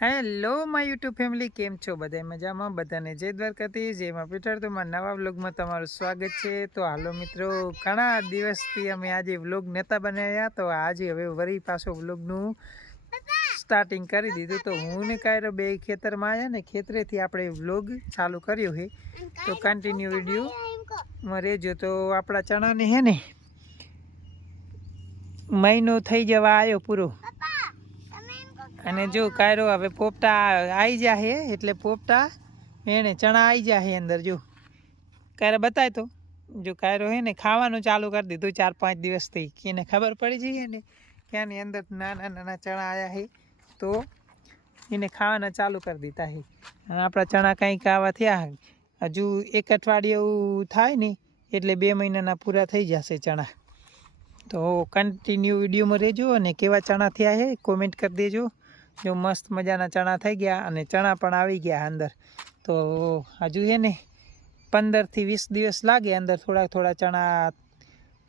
Hello, my YouTube family. કેમ છો બધા? મજામાં? બધાને જય દ્વારકાથી. જેમાં પીઠર તો મારા નવા વ્લોગમાં તમારું સ્વાગત છે. તો હાલો મિત્રો, ઘણા દિવસથી અમે આજે વ્લોગ નહોતા બનાવ્યા. તો આજે હવે વરી પાછો વ્લોગનું સ્ટાર્ટિંગ કરી દીધું. તો હું ને કાયરો બે ખેતરમાં આવ્યા ને ખેતરેથી આપણે વ્લોગ ચાલુ કર્યો છે તો કન્ટિન્યુ વિડીયોમાં રહેજો. તો આપણા ચણાને હે ને, મહિનો થઈ જવા આવ્યો પૂરો. અને જો કાયરો હવે પોપટા આવી જાહે એટલે પોપટા એને ચણા આવી જાહે અંદર, જો. કાયરો બતાય તો. જો કાયરો હે ને, ખાવાનું ચાલુ કરી દીધું ચાર પાંચ દિવસથી. કે એને ખબર પડી જઈએ ને કે આની અંદર નાના નાના ચણા આવ્યા હે, તો એને ખાવાના ચાલુ કરી દીધા હે. અને આપણા ચણા કંઈક આવા થયા હજુ એક અઠવાડિયે થાય ને, એટલે બે મહિનાના પૂરા થઈ જશે ચણા. તો કન્ટિન્યુ વિડીયોમાં રહેજો અને કેવા ચણા થયા છે કોમેન્ટ કરી દેજો. જો મસ્ત મજાના ચણા થઈ ગયા અને ચણા પણ આવી ગયા અંદર. તો હજુ છે ને પંદરથી વીસ દિવસ લાગે અંદર થોડા થોડા ચણા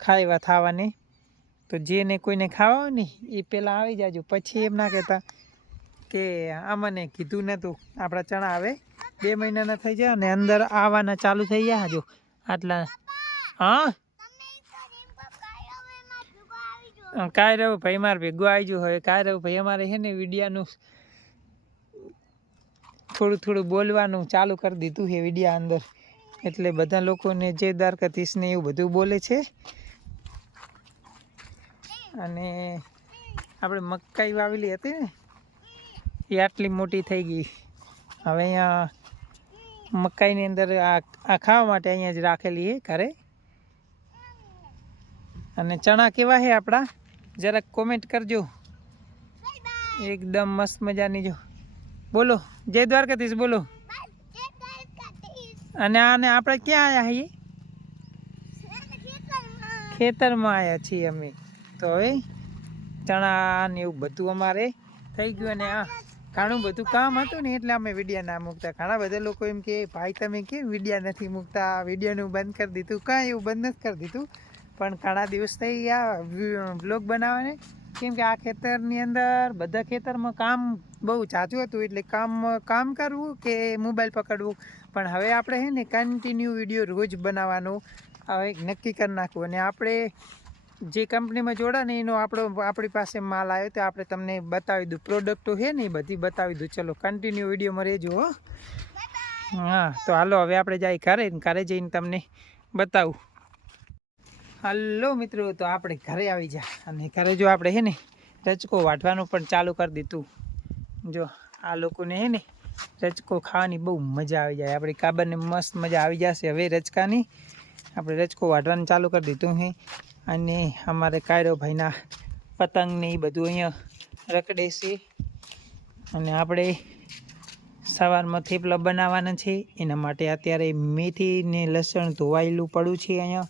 ખાવા થવાને. તો જેને કોઈને ખાવા હોય ને એ પહેલાં આવી જાજો. પછી એમ ના કહેતા કે અમને કીધું નહોતું આપણા ચણા આવે બે મહિનાના થઈ જાય અને અંદર આવવાના ચાલુ થઈ ગયા હજુ આટલા હા? કાયરવ ભાઈ મારે ભેગું આવી ગયો હવે કાયરવ ભાઈ, અમારે છે ને વિડિયાનું થોડું થોડું બોલવાનું ચાલુ કરી દીધું છે વિડિયા અંદર. એટલે બધા લોકોને જે દ્વારકાધીશ ને એવું બધું બોલે છે. અને આપણે મકાઈ વાવેલી હતી ને, એ આટલી મોટી થઈ ગઈ. હવે અહીંયા મકાઈની અંદર આ ખાવા માટે અહીંયા જ રાખેલી છે ઘરે. અને ચણા કેવા છે આપણા? જરાક કોમેન્ટ કરજો. એકદમ મસ્ત મજાની જો. બોલો, જય દ્વારકાધીશ બોલો. અને આને આપણે ક્યાં આવ્યા છીએ ખેતરમાં આવ્યા છીએ અમે. તો હવે ચણા ને એવું બધું અમારે થઈ ગયું અને આ ઘણું બધું કામ હતું ને એટલે અમે વિડીયા ના મૂકતા. ઘણા બધા લોકો એમ કે, ભાઈ, તમે કેમ વિડીયા નથી મૂકતા? વિડીયોનું બંધ કરી દીધું. કાંઈ એવું બંધ નથી કરી દીધું. પણ ઘણા દિવસ થઈ ગયા બ્લોગ બનાવવાને. કેમ કે આ ખેતરની અંદર બધા ખેતરમાં કામ બહુ ચાચું હતું, એટલે કામ કામ કરવું કે મોબાઈલ પકડવું. પણ હવે આપણે છે ને કન્ટિન્યુ વીડિયો રોજ બનાવવાનો, હવે નક્કી કરી નાખવું. અને આપણે જે કંપનીમાં જોડા ને એનો આપણો, આપણી પાસે માલ આવ્યો તો આપણે તમને બતાવી દઉં. પ્રોડક્ટો છે ને એ બધી બતાવી દઉં. ચલો કન્ટિન્યુ વિડીયોમાં રહેજો હો. હા, તો હાલો, હવે આપણે જઈએ ઘરે ઘરે જઈને તમને બતાવું. હલો મિત્રો, તો આપણે ઘરે આવી જા. અને ઘરે જો આપણે હે ને રચકો વાટવાનું પણ ચાલુ કરી દીધું. જો આ લોકોને હે ને રચકો ખાવાની બહુ મજા આવી જાય. આપણી કાબરને મસ્ત મજા આવી જશે. હવે રચકાની આપણે રચકો વાટવાનું ચાલુ કરી દીધું હે. અને અમારે કાયરો ભાઈના પતંગ ને એ બધું અહીંયા રખડે છે. અને આપણે સવારમાં થેપલા બનાવવાના છે. એના માટે અત્યારે મેથી ને લસણ ધોવાયેલું પડ્યું છે અહીંયા.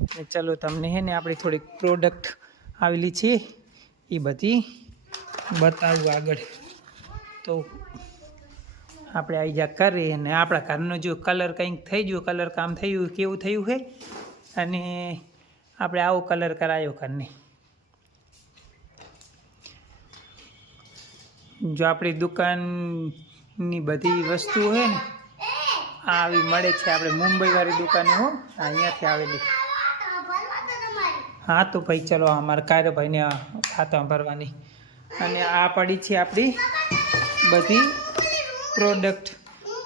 ને ચલો તમને હે ને આપણી થોડીક પ્રોડક્ટ આવેલી છે. એ બધી બતાવું આગળ. તો આપણે આવી જા કરીએ અને આપણા ઘરનો જો કલર કંઈક થઈ ગયો કલર કામ થયું કેવું થયું છે અને આપણે આવો કલર કરાયો ઘરને. જો આપણી દુકાનની બધી વસ્તુઓ છે ને આવી મળે છે. આપણે મુંબઈવાળી દુકાને હો અહીંયાથી આવેલી. હા તો ભાઈ ચલો અમારા કાયરો ભાઈને ખાતા ભરવાની. અને આ પડી છે આપણી બધી પ્રોડક્ટ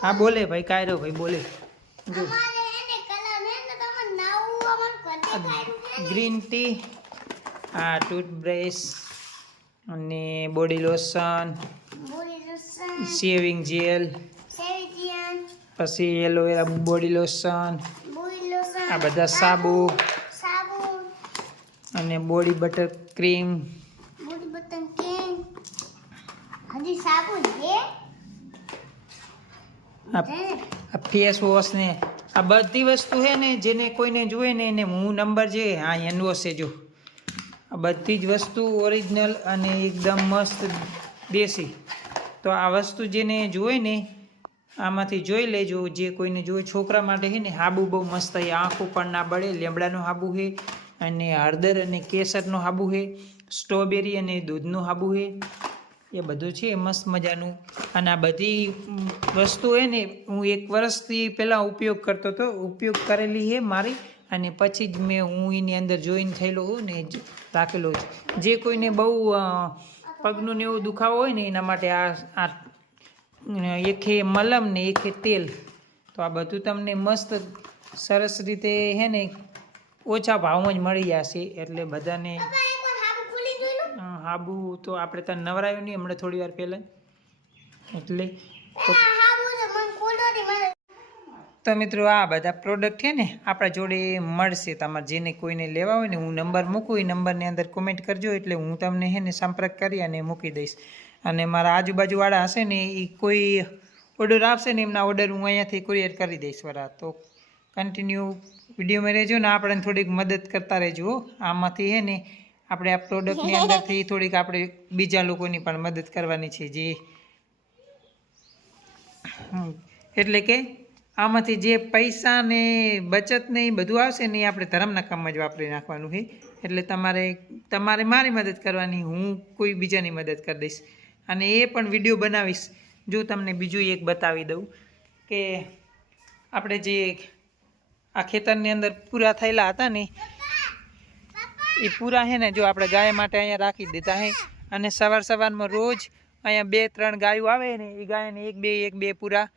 હા, બોલે ભાઈ, કાયરો ભાઈ, બોલે. જો. ગ્રીન ટી આ ટૂથબ્રશ અને બોડી લોશન શેવિંગ જેલ પછી એલોવેરા બોડી લોશન આ બધા સાબુ. અને બોડી બટર ક્રીમ. બટર આ ફેસ વોશ ને આ બધી વસ્તુ છે ને જેને કોઈને જોઈએ ને એને હું નંબર છે હા એનો છે જો. આ બધી જ વસ્તુ ઓરિજિનલ અને એકદમ મસ્ત દેશી. તો આ વસ્તુ જેને જોઈએ ને આમાંથી જોઈ લેજો. જે કોઈને જોઈએ છોકરા માટે છે ને હાબુ બહુ મસ્ત છે. આંખ ઉપર ના બળે લેમડાનું હાબુ છે અને હળદર અને કેસરનો હાબુ છે, સ્ટ્રોબેરી અને દૂધનું હાબુ છે. એ બધું છે મસ્ત મજાનું. અને આ બધી વસ્તુ હોય ને, હું એક વર્ષથી પહેલાં ઉપયોગ કરતો હતો. ઉપયોગ કરેલી છે મારી અને પછી જ મેં હું એની અંદર જોઈન થયેલો હું ને રાખેલો છે. જે કોઈને બહુ પગનું ને એવું દુખાવો હોય ને, એના માટે આ આ, એકે મલમ ને એકે તેલ. તો આ બધું તમને મસ્ત સરસ રીતે હે ને ઓછા ભાવમાં જ મળી જશે એટલે બધાને હાબુ તો આપણે ત્યાં નવરાયું નહીં હમણાં થોડી વાર પહેલાં એટલે તો મિત્રો આ બધા પ્રોડક્ટ છે ને આપણા જોડે મળશે. તમારે જેને કોઈને લેવા હોય ને હું નંબર મૂકું એ નંબરની અંદર કોમેન્ટ કરજો એટલે હું તમને છે ને સંપર્ક કરી અને મૂકી દઈશ. અને મારા આજુબાજુવાળા હશે ને એ કોઈ ઓર્ડર આપશે ને એમના ઓર્ડર હું અહીંયાથી કુરિયર કરી દઈશ વરા. તો કન્ટિન્યુ વિડીયોમાં રહેજો ને આપણને થોડીક મદદ કરતા રહેજો. આમાંથી છે ને આપણે આ પ્રોડક્ટની અંદરથી થોડીક આપણે બીજા લોકોની પણ મદદ કરવાની છે. જે. એટલે કે આમાંથી જે પૈસા ને બચત ને એ બધું આવશે ને એ આપણે ધર્મના કામમાં જ વાપરી નાખવાનું છે એટલે તમારે તમારે મારી મદદ કરવાની હું કોઈ બીજાની મદદ કરી દઈશ. અને એ પણ વીડિયો બનાવીશ. જો તમને બીજું એક બતાવી દઉં કે આપણે જે આ ખેતરની અંદર પૂરા થયેલા હતા ને, એ પૂરા છે ને જો આપણે ગાય માટે અહીંયા રાખી દીધા છે અને સવાર સવારમાં રોજ અહીંયા બે, ત્રણ ગાયો આવે ને, એ ગાયને એક બે એક બે પૂરા.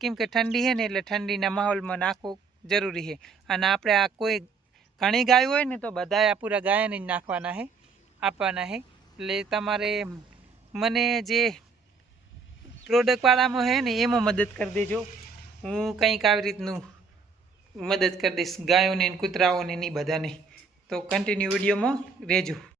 કેમ કે ઠંડી છે ને એટલે ઠંડીના માહોલમાં નાખવું જરૂરી છે અને આપણે આ કોઈ ઘણી ગાયો હોય ને તો બધાએ આ પૂરા ગાયને જ નાખવાના છે આપવાના છે એટલે તમારે મને જે પ્રોડક્ટવાળામાં છે ને, એમાં મદદ કરી દેજો. હું કંઈક આવી રીતનું મદદ કરી દઈશ ગાયોને કૂતરાઓને નહીં બધાને. તો કન્ટિન્યુ વિડીયોમાં રહેજો.